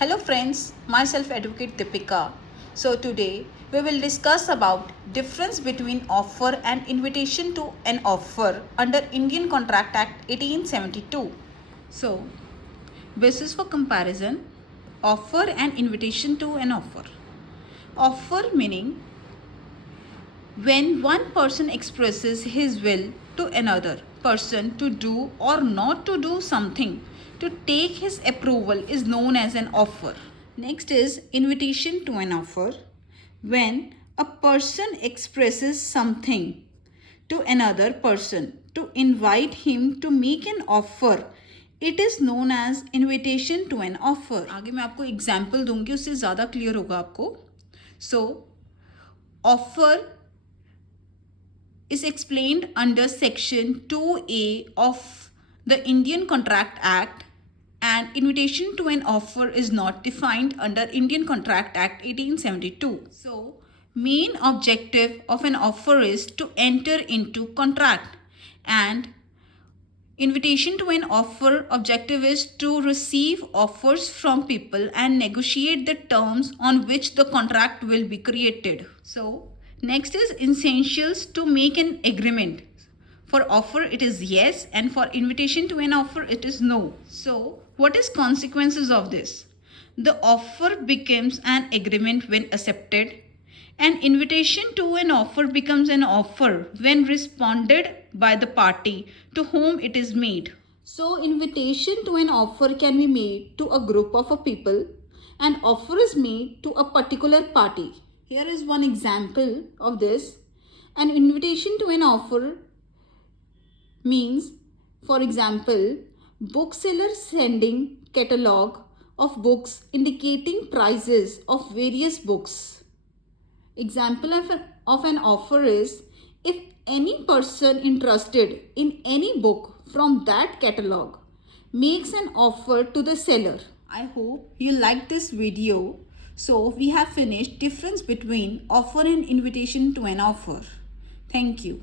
Hello friends, myself Advocate Deepika. So today we will discuss about difference between offer and invitation to an offer under Indian Contract Act 1872. So basis for comparison, offer and invitation to an offer. Offer meaning when one person expresses his will to another person to do or not to do something to take his approval is known as an offer. Next is invitation to an offer. When a person expresses something to another person to invite him to make an offer, it is known as invitation to an offer. आगे मैं आपको example दूंगी, उससे ज़्यादा clear होगा आपको. So offer is explained under section 2A of the Indian Contract Act, and invitation to an offer is not defined under Indian Contract Act 1872. So main objective of an offer is to enter into contract, and invitation to an offer objective is to receive offers from people and negotiate the terms on which the contract will be created. So next is essentials to make an agreement. For offer it is yes, and for invitation to an offer it is no. So what is consequences of this? The offer becomes an agreement when accepted. An invitation to an offer becomes an offer when responded by the party to whom it is made. So invitation to an offer can be made to a group of people, and offer is made to a particular party. Here is one example of this. An invitation to an offer means, for example, bookseller sending catalog of books indicating prices of various books. Example of an offer is, if any person interested in any book from that catalog makes an offer to the seller. I hope you liked this video. So we have finished difference between offer and invitation to an offer. Thank you.